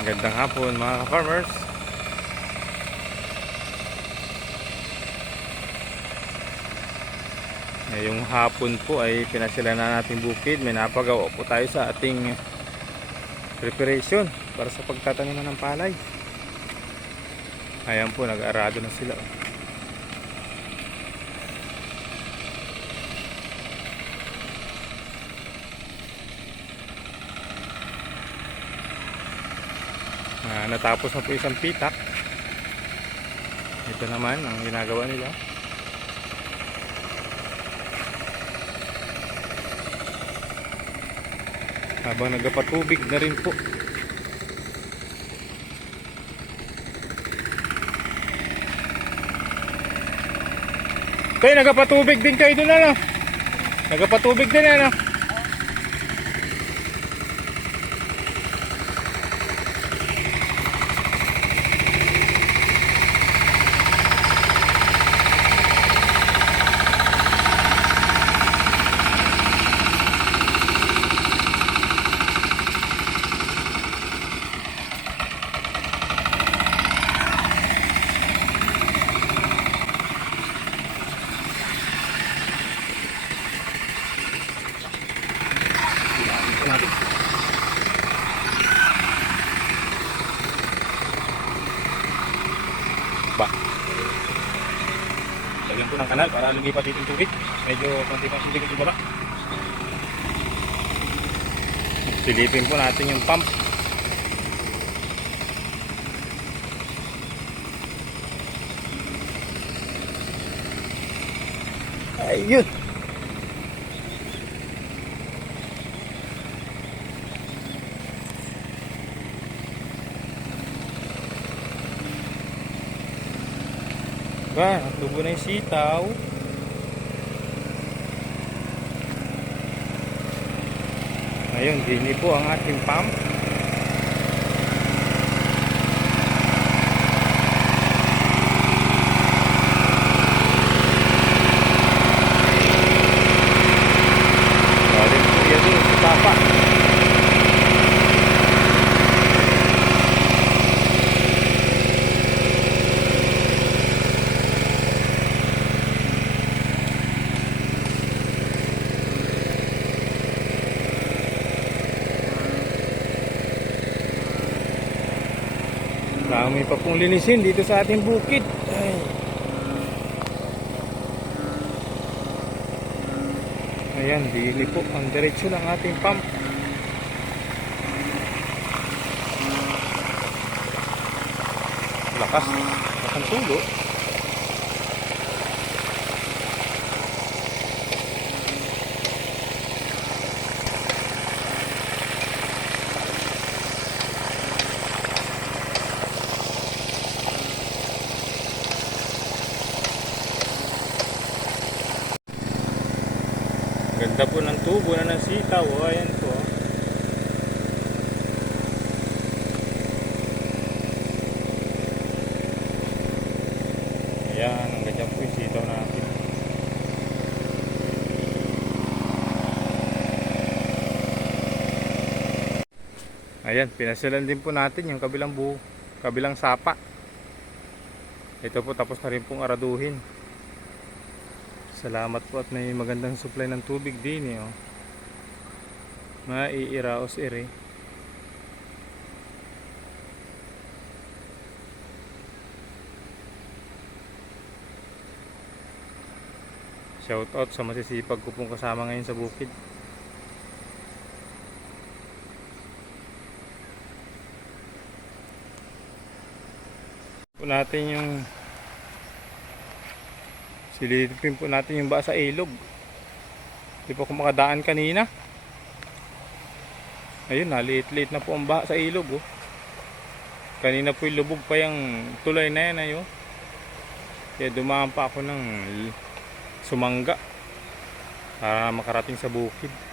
Magandang hapon mga farmers. Ngayong hapon po ay pinasila na natin bukid. May napagawa po tayo sa ating preparation para sa pagtatanim ng palay. Ayan po, nag-arado na sila. oh. Natapos na po isang pitak. Ito naman ang ginagawa nila. Habang nagpatubig na rin po. Kayo nagpatubig din kayo doon ano? Nagpatubig din ano? Ba. Lagyan po ng kanal para lumipat dito yung tubig. Medyo konti pa hindi ko baba. Silipin po natin yung pump. Ayun. Ba, natubo na yung sitaw. Ayun, dini po ang ating pump. Galing po yan dun sa papa. Dami pa pong linisin dito sa ating bukid. Ay. Ayan, dili po. Ang diretso ng ating pump. Lakas. Lakas tulo. Ganda po ng tubo na ng sitaw. Oh, ayan po. Ayan, ang ganda po yung sitaw natin. Ayan, pinasyalan din po natin yung kabilang bu kabilang sapa. Ito po tapos na rin pong araduhin. Salamat po at may magandang supply ng tubig din eh. Oh. Maiiraos ere. Shout out sa masisipag ko pong kasama ngayon sa bukid. Po yung Silipin po natin yung ba sa ilog. Hindi po ako kanina. Ayun, naliit-liit na po ang baha sa ilog. Oh. Kanina po lubog pa yung tulay na yan. Ayun. Kaya dumaan pa ako ng sumangga para makarating sa bukid.